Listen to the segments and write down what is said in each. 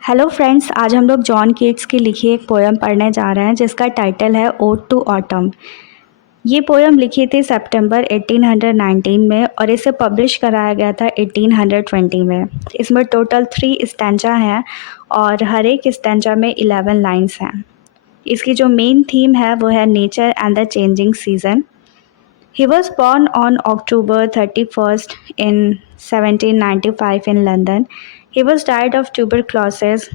Hello friends, आज हम लोग जॉन कीट्स की लिखी एक पोएम पढ़ने जा रहे हैं जिसका टाइटल है ओड टू ऑटम। ये पोएम लिखी थी सितंबर 1819 में और इसे पब्लिश कराया गया था 1820 में। इसमें टोटल 3 स्टैंजा हैं और हर एक स्टैंजा में 11 लाइन्स हैं। इसकी जो मेन थीम है वो है nature and the changing season. He was born on October 31st in 1795 in London. He was died of tuberculosis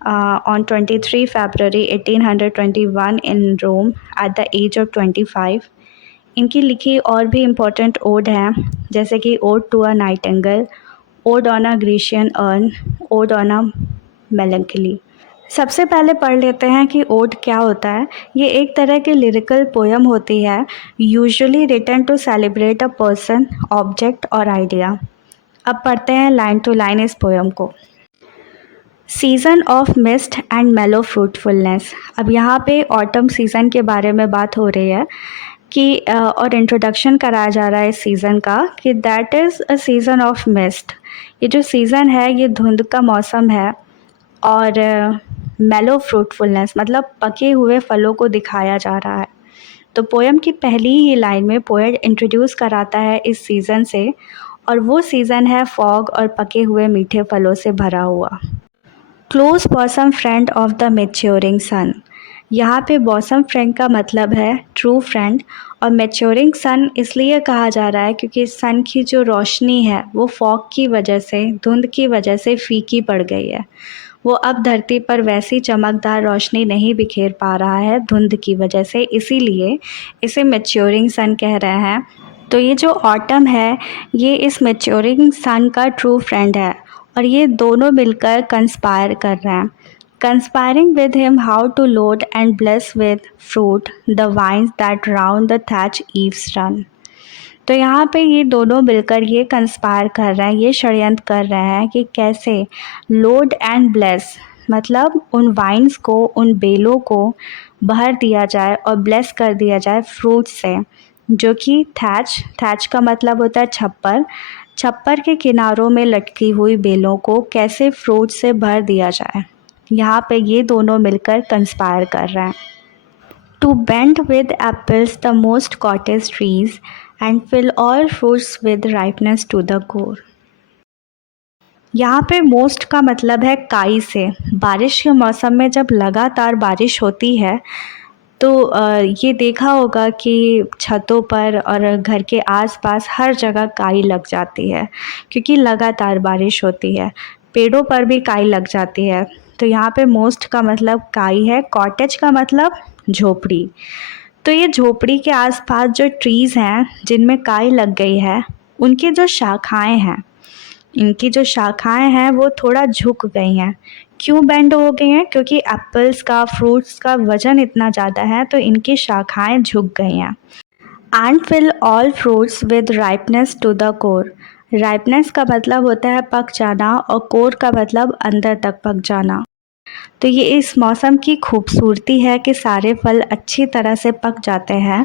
on 23 February 1821 in Rome at the age of 25. इनकी लिखी और भी इम्पोर्टेंट ओड हैं जैसे कि ode to a nightingale, ode on a Grecian urn, ode on a melancholy. सबसे पहले पढ़ लेते हैं कि ओड क्या होता है। ये एक तरह की लिरिकल पोएम होती है, usually written to celebrate a person, object और आइडिया। अब पढ़ते हैं लाइन टू लाइन इस पोएम को। Season of mist and mellow fruitfulness. अब यहाँ पे ऑटम सीज़न के बारे में बात हो रही है कि और इंट्रोडक्शन कराया जा रहा है इस सीज़न का कि that is a season of mist. ये जो सीज़न है ये धुंध का मौसम है और मेलो फ्रूटफुलनेस मतलब पके हुए फलों को दिखाया जा रहा है। तो पोएम की पहली ही लाइन में पोएट इंट्रोड्यूस कराता है इस सीज़न से, और वो सीज़न है फॉग और पके हुए मीठे फलों से भरा हुआ। Close bosom friend of the maturing sun. यहाँ पे बॉसम फ्रेंड का मतलब है ट्रू फ्रेंड, और मैच्योरिंग सन इसलिए कहा जा रहा है क्योंकि सन की जो रोशनी है वो फॉग की वजह से, धुंध की वजह से फीकी पड़ गई है। वो अब धरती पर वैसी चमकदार रोशनी नहीं बिखेर पा रहा है धुंध की वजह से, इसीलिए इसे मैच्योरिंग सन कह रहे हैं। तो ये जो ऑटम है ये इस मैच्योरिंग सन का ट्रू फ्रेंड है और ये दोनों मिलकर कंस्पायर कर रहे हैं। Conspiring with him how to load and bless with fruit the vines that round the thatch eaves run. तो यहाँ पे ये दोनों मिलकर ये कंस्पायर कर रहे हैं, ये षड्यंत्र कर रहे हैं कि कैसे लोड एंड ब्लेस मतलब उन वाइन्स को, उन बेलों को भर दिया जाए और ब्लेस कर दिया जाए फ्रूट से, जो कि थैच का मतलब होता है छप्पर, छप्पर के किनारों में लटकी हुई बेलों को कैसे फ्रूट से भर दिया जाए। यहाँ पे ये दोनों मिलकर कंस्पायर कर रहे हैं। To bend with apples the most cottage trees and fill all fruits with ripeness to the core. यहाँ पे मोस्ट का मतलब है काई से। बारिश के मौसम में जब लगातार बारिश होती है तो ये देखा होगा कि छतों पर और घर के आसपास हर जगह काई लग जाती है क्योंकि लगातार बारिश होती है। पेड़ों पर भी काई लग जाती है। तो यहाँ पे मोस्ट का मतलब काई है, कॉटेज का मतलब झोपड़ी। तो ये झोपड़ी के आसपास जो ट्रीज़ हैं जिनमें काई लग गई है, उनकी जो शाखाएं हैं, इनकी जो शाखाएं हैं वो थोड़ा झुक गई हैं। क्यों बेंड हो गई हैं? क्योंकि एप्पल्स का, फ्रूट्स का वज़न इतना ज़्यादा है तो इनकी शाखाएं झुक गई हैं। And fill all fruits with ripeness to the core. Ripeness का मतलब होता है पक जाना और कोर का मतलब अंदर तक पक जाना। तो ये इस मौसम की खूबसूरती है कि सारे फल अच्छी तरह से पक जाते हैं।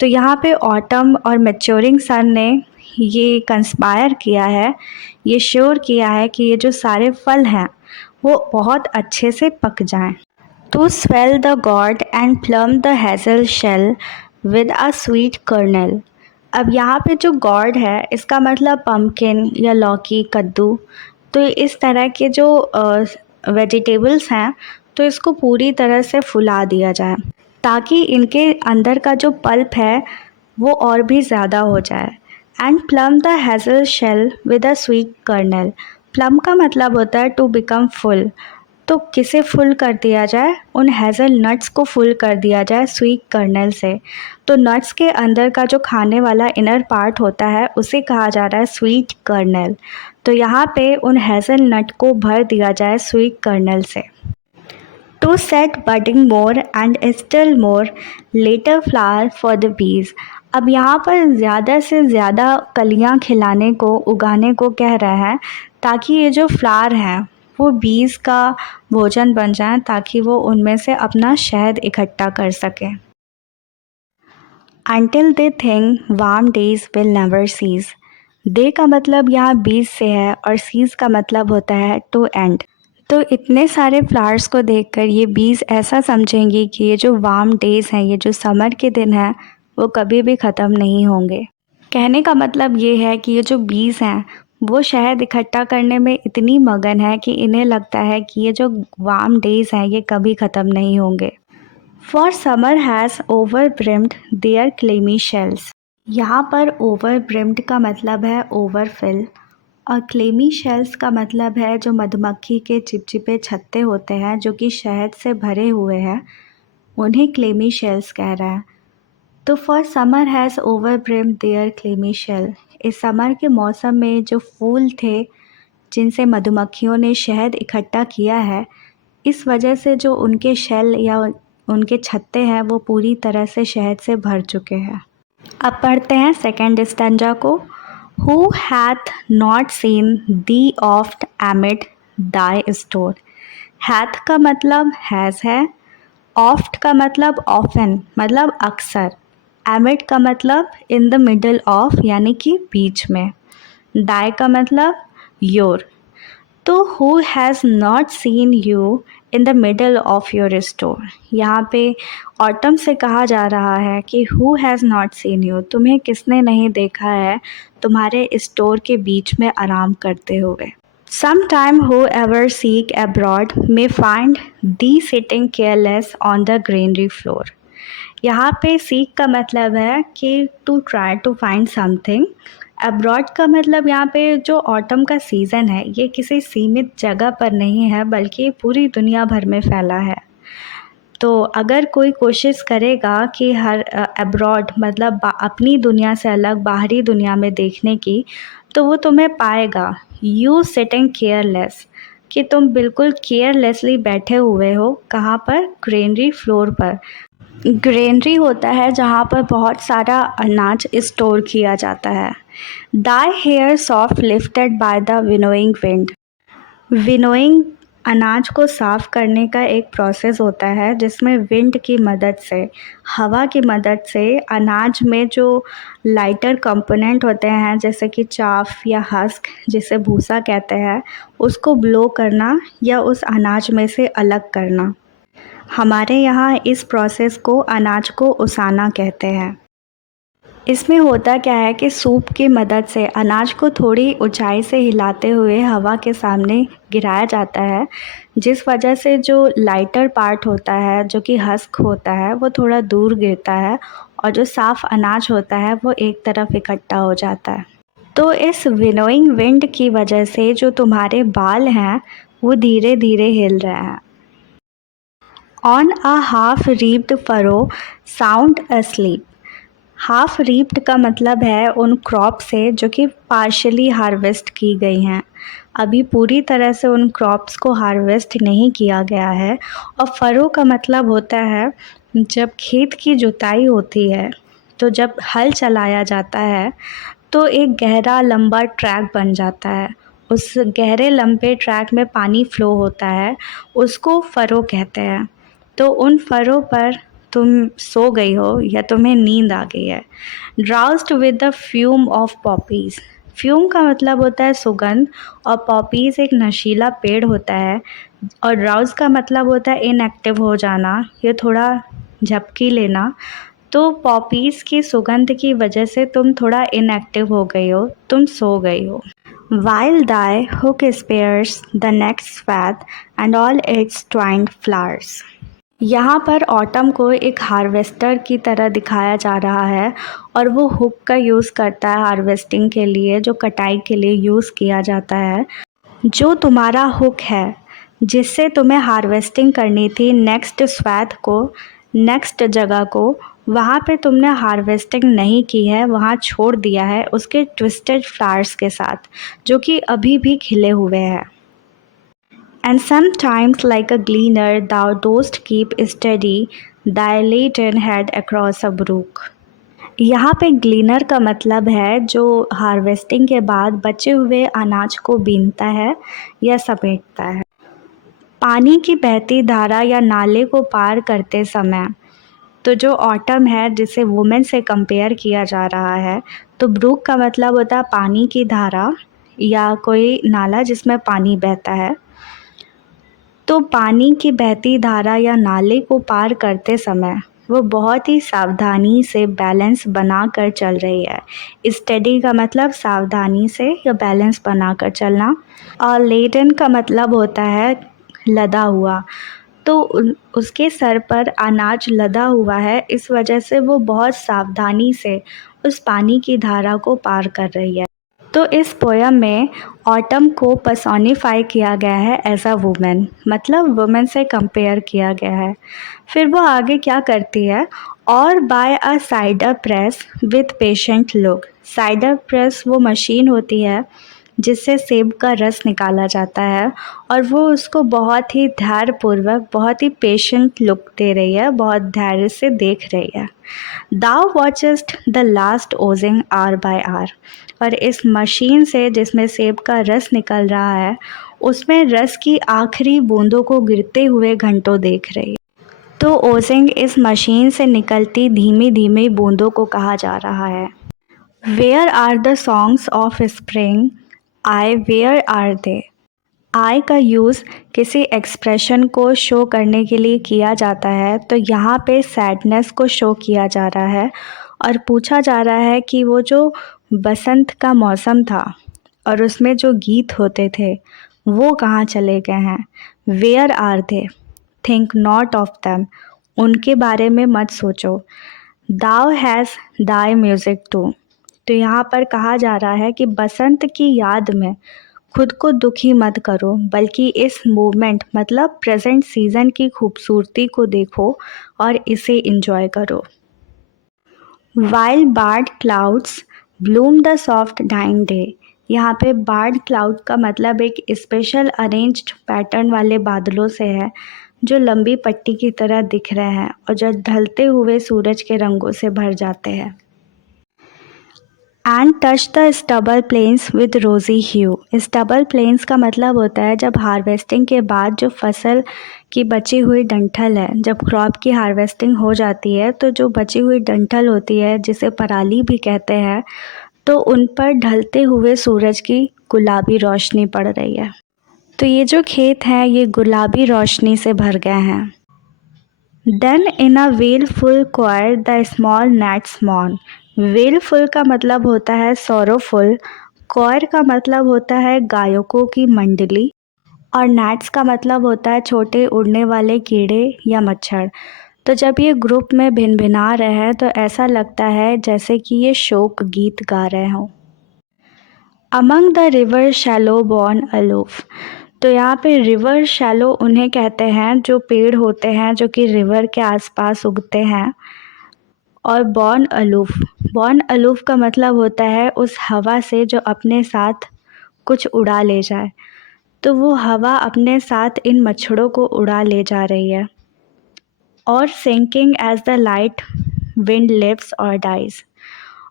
तो यहाँ पे ऑटम और मैच्योरिंग सन ने ये कंस्पायर किया है, ये श्योर किया है कि ये जो सारे फल हैं वो बहुत अच्छे से पक जाएं। To swell the gourd and plump the hazel shell with a sweet kernel. अब यहाँ पे जो गॉड है इसका मतलब पम्पकिन या लौकी, कद्दू। तो इस तरह के जो वेजिटेबल्स हैं तो इसको पूरी तरह से फुला दिया जाए ताकि इनके अंदर का जो पल्प है वो और भी ज़्यादा हो जाए। And plump the hazel shell with a sweet kernel. Plump का मतलब होता है टू बिकम फुल। तो किसे फुल कर दिया जाए? उन हेज़ल नट्स को फुल कर दिया जाए स्वीट कर्नल से। तो नट्स के अंदर का जो खाने वाला इनर पार्ट होता है उसे कहा जा रहा है स्वीट कर्नल। तो यहाँ पे उन हेज़ल नट को भर दिया जाए स्वीट कर्नल से। To set budding more and still more later flower for the bees. अब यहाँ पर ज़्यादा से ज़्यादा कलियाँ खिलाने को, उगाने को कह रहे हैं ताकि ये जो फ्लावर हैं वो बीज का भोजन बन जाएं, ताकि वो उनमें से अपना शहद इकट्ठा कर सकें। Until they think warm days will never cease. दे का मतलब यहाँ बीज से है और सीज का मतलब होता है टू एंड। तो इतने सारे फ्लावर्स को देखकर ये बीज़ ऐसा समझेंगी कि ये जो वार्म डेज़ हैं, ये जो समर के दिन हैं, वो कभी भी ख़त्म नहीं होंगे। कहने का मतलब ये है कि ये जो बीज़ हैं, वो शहद इकट्ठा करने में इतनी मगन है कि इन्हें लगता है कि ये जो वार्म डेज़ हैं, ये कभी ख़त्म नहीं होंगे। For summer has overbrimmed their clammy shells. यहाँ पर ओवरब्रिम्ड का मतलब है ओवरफिल और क्लेमी शेल्स का मतलब है जो मधुमक्खी के चिपचिपे छत्ते होते हैं जो कि शहद से भरे हुए हैं, उन्हें क्लेमी शेल्स कह रहा है। तो for summer has overbrimmed their clammy shell. इस समर के मौसम में जो फूल थे जिनसे मधुमक्खियों ने शहद इकट्ठा किया है, इस वजह से जो उनके शेल या उनके छत्ते हैं वो पूरी तरह से शहद से भर चुके हैं। अब पढ़ते हैं सेकेंड स्टैंजा को। Who hath not seen thee oft amid thy store? hath का मतलब has है, oft का मतलब often मतलब अक्सर, amid का मतलब in the middle of यानी कि बीच में, thy का मतलब your। तो who has not seen you in the middle of your store? यहाँ पे ऑटम से कहा जा रहा है कि who has not seen you, तुम्हें किसने नहीं देखा है तुम्हारे स्टोर के बीच में आराम करते हुए। Sometime whoever seek abroad may find thee sitting careless on the granary floor। यहाँ पे सीक का मतलब है कि to try to find something. Abroad का मतलब यहाँ पे जो ऑटम का सीज़न है ये किसी सीमित जगह पर नहीं है बल्कि पूरी दुनिया भर में फैला है। तो अगर कोई कोशिश करेगा कि हर अब्रॉड मतलब अपनी दुनिया से अलग बाहरी दुनिया में देखने की, तो वो तुम्हें पाएगा। यू सिटिंग केयरलेस, कि तुम बिल्कुल केयरलेसली बैठे हुए हो। कहाँ पर? ग्रेनरी फ्लोर पर। ग्रेनरी होता है जहाँ पर बहुत सारा अनाज स्टोर किया जाता है। Thy hair soft lifted by the winnowing wind. Winnowing अनाज को साफ़ करने का एक प्रोसेस होता है जिसमें विंड की मदद से, हवा की मदद से अनाज में जो लाइटर कंपोनेंट होते हैं जैसे कि चाफ या हस्क जिसे भूसा कहते हैं, उसको ब्लो करना या उस अनाज में से अलग करना। हमारे यहाँ इस प्रोसेस को अनाज को उसाना कहते हैं। इसमें होता क्या है कि सूप की मदद से अनाज को थोड़ी ऊंचाई से हिलाते हुए हवा के सामने गिराया जाता है, जिस वजह से जो लाइटर पार्ट होता है जो कि हस्क होता है वो थोड़ा दूर गिरता है और जो साफ़ अनाज होता है वो एक तरफ इकट्ठा हो जाता है। तो इस विनोइंग विंड की वजह से जो तुम्हारे बाल हैं वो धीरे धीरे हिल रहे हैं। On a half reaped furrow sound asleep। Half reaped का मतलब है उन क्रॉप से जो कि पार्शली हार्वेस्ट की गई हैं, अभी पूरी तरह से उन क्रॉप्स को हार्वेस्ट नहीं किया गया है। और फरो का मतलब होता है जब खेत की जुताई होती है तो जब हल चलाया जाता है तो एक गहरा लंबा ट्रैक बन जाता है। उस गहरे लंबे ट्रैक में पानी फ़्लो होता है, उसको फ़रो कहते हैं। तो उन फ़रों पर तुम सो गई हो या तुम्हें नींद आ गई है। Drowsed with the fume of poppies. Fume का मतलब होता है सुगंध और पॉपीज़ एक नशीला पेड़ होता है। और ड्राउज का मतलब होता है इनएक्टिव हो जाना, ये थोड़ा झपकी लेना। तो पॉपीज़ की सुगंध की वजह से तुम थोड़ा इनएक्टिव हो गई हो, तुम सो गई हो। While thy hook spares the next swath and all its twined flowers। यहाँ पर ऑटम को एक हार्वेस्टर की तरह दिखाया जा रहा है और वो हुक का यूज़ करता है हार्वेस्टिंग के लिए, जो कटाई के लिए यूज़ किया जाता है। जो तुम्हारा हुक है जिससे तुम्हें हार्वेस्टिंग करनी थी नेक्स्ट स्वैथ को, नेक्स्ट जगह को, वहाँ पे तुमने हार्वेस्टिंग नहीं की है, वहाँ छोड़ दिया है उसके ट्विस्टेड फ्लावर्स के साथ जो कि अभी भी खिले हुए हैं। And sometimes like a gleaner thou dost keep steady thy laden head across a brook। यहाँ पे ग्लीनर का मतलब है जो हार्वेस्टिंग के बाद बचे हुए अनाज को बीनता है या समेटता है। पानी की बहती धारा या नाले को पार करते समय, तो जो ऑटम है जिसे वुमेन से कंपेयर किया जा रहा है, तो ब्रूक का मतलब होता है पानी की धारा या कोई नाला जिसमें पानी बहता है। तो पानी की बहती धारा या नाले को पार करते समय वो बहुत ही सावधानी से बैलेंस बनाकर चल रही है। स्टेडी का मतलब सावधानी से या बैलेंस बनाकर चलना, और लेडन का मतलब होता है लदा हुआ। तो उसके सर पर अनाज लदा हुआ है, इस वजह से वो बहुत सावधानी से उस पानी की धारा को पार कर रही है। तो इस पोयम में ऑटम को पर्सोनिफाई किया गया है एज अ वुमेन, मतलब वुमेन से कंपेयर किया गया है। फिर वो आगे क्या करती है, और by a cider press with patient look. Cider press वो मशीन होती है जिससे सेब का रस निकाला जाता है, और वो उसको बहुत ही धैर्यपूर्वक, बहुत ही पेशेंट लुक दे रही है, बहुत धैर्य से देख रही है। Thou watchest the last oozing hour by hour। और इस मशीन से जिसमें सेब का रस निकल रहा है, उसमें रस की आखिरी बूंदों को गिरते हुए घंटों देख रही है। तो ओजिंग इस मशीन से निकलती धीमी धीमी बूंदों को कहा जा रहा है। Where are the songs of spring, ay where are they. Ay का यूज़ किसी एक्सप्रेशन को शो करने के लिए किया जाता है, तो यहाँ पे सैडनेस को शो किया जा रहा है और पूछा जा रहा है कि वो जो बसंत का मौसम था और उसमें जो गीत होते थे वो कहाँ चले गए हैं। Where are they, think not of them, उनके बारे में मत सोचो। दाव हैज़ दाई म्यूज़िक टू। तो यहाँ पर कहा जा रहा है कि बसंत की याद में खुद को दुखी मत करो, बल्कि इस मूवमेंट मतलब प्रेजेंट सीज़न की खूबसूरती को देखो और इसे एंजॉय करो। While barred clouds bloom the soft dying day. यहाँ पे बार्ड क्लाउड का मतलब एक स्पेशल अरेंज्ड पैटर्न वाले बादलों से है जो लंबी पट्टी की तरह दिख रहे हैं और जो ढलते हुए सूरज के रंगों से भर जाते हैं। And touch the stubble plains with rosy hue. Stubble planes का मतलब होता है जब हार्वेस्टिंग के बाद जो फसल की बची हुई डंठल है, जब क्रॉप की हार्वेस्टिंग हो जाती है तो जो बची हुई डंठल होती है जिसे पराली भी कहते हैं, तो उन पर ढलते हुए सूरज की गुलाबी रोशनी पड़ रही है। तो ये जो खेत हैं ये गुलाबी रोशनी से भर गए हैं। Then in a wailful choir the small gnats mourn। Wailful का मतलब होता है सौरवफुल, क्वायर का मतलब होता है गायकों की मंडली, और gnats का मतलब होता है छोटे उड़ने वाले कीड़े या मच्छर। तो जब ये ग्रुप में भिनभिना रहे हैं तो ऐसा लगता है जैसे कि ये शोक गीत गा रहे हों। Among the river shallow born aloof. तो यहाँ पे रिवर शैलो उन्हें कहते हैं जो पेड़ होते हैं जो कि रिवर के आसपास उगते हैं, और बॉर्न अलूफ का मतलब होता है उस हवा से जो अपने साथ कुछ उड़ा ले जाए। तो वो हवा अपने साथ इन मच्छरों को उड़ा ले जा रही है। और sinking as the light wind lifts or dies.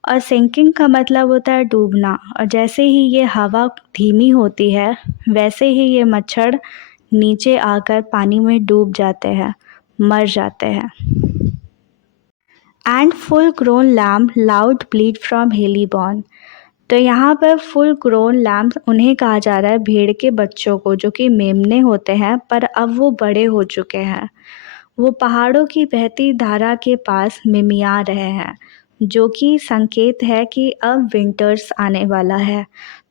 और सिंकिंग का मतलब होता है डूबना, और जैसे ही ये हवा धीमी होती है वैसे ही ये मच्छर नीचे आकर पानी में डूब जाते हैं, मर जाते हैं। And full grown lamb loud bleat from hilly bourn. तो यहाँ पर फुल ग्रोन लैम्ब उन्हें कहा जा रहा है भेड़ के बच्चों को जो कि मेमने होते हैं पर अब वो बड़े हो चुके हैं। वो पहाड़ों की बहती धारा के पास मिमिया रहे हैं, जो कि संकेत है कि अब विंटर्स आने वाला है।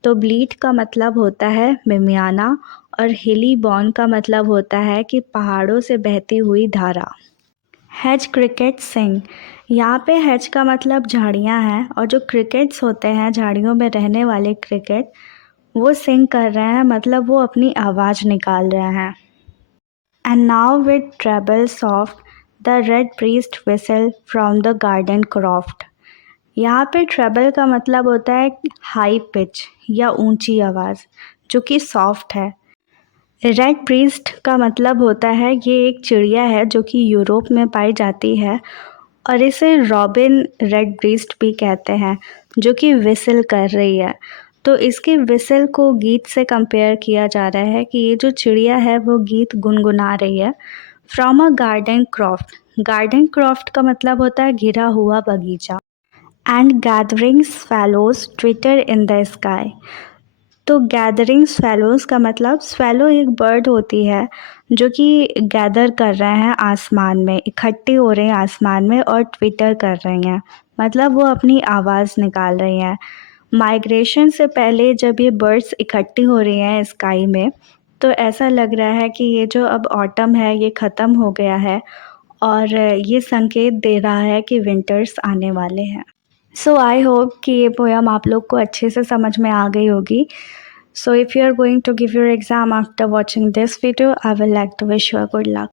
तो ब्लीड का मतलब होता है मिमियाना, और हिलीबॉर्न का मतलब होता है कि पहाड़ों से बहती हुई धारा। हैज क्रिकेट सिंग। यहाँ पे हैज का मतलब झाड़ियाँ हैं, और जो क्रिकेट्स होते हैं झाड़ियों में रहने वाले क्रिकेट, वो सिंग कर रहे हैं, मतलब वो अपनी आवाज़ निकाल रहे हैं। And now with treble soft the red breast whistle from the garden croft. यहाँ पे ट्रेबल का मतलब होता है हाई पिच या ऊंची आवाज़ जो कि सॉफ्ट है। रेड प्रीस्ट का मतलब होता है ये एक चिड़िया है जो कि यूरोप में पाई जाती है, और इसे रॉबिन रेड प्रीस्ट भी कहते हैं, जो कि विसल कर रही है। तो इसके विसल को गीत से कंपेयर किया जा रहा है कि ये जो चिड़िया है वो गीत गुनगुना रही है। From a garden croft. Garden croft का मतलब होता है घिरा हुआ बगीचा। And gathering swallows twitter in the sky. तो गैदरिंग स्वेलोज़ का मतलब स्वेलो एक बर्ड होती है जो कि गैदर कर रहे हैं आसमान में, इकट्ठी हो रही हैं आसमान में और ट्विटर कर रही हैं, मतलब वो अपनी आवाज़ निकाल रही हैं। माइग्रेशन से पहले जब ये बर्ड्स इकट्ठी हो रही हैं स्काई में, तो ऐसा लग रहा है कि ये जो अब ऑटम है ये ख़त्म हो गया है और ये संकेत दे रहा है कि विंटर्स आने वाले हैं। सो आई होप कि ये पोएम आप लोग को अच्छे से समझ में आ गई होगी। So if you are going to give your exam after watching this video, I will like to wish you a good luck.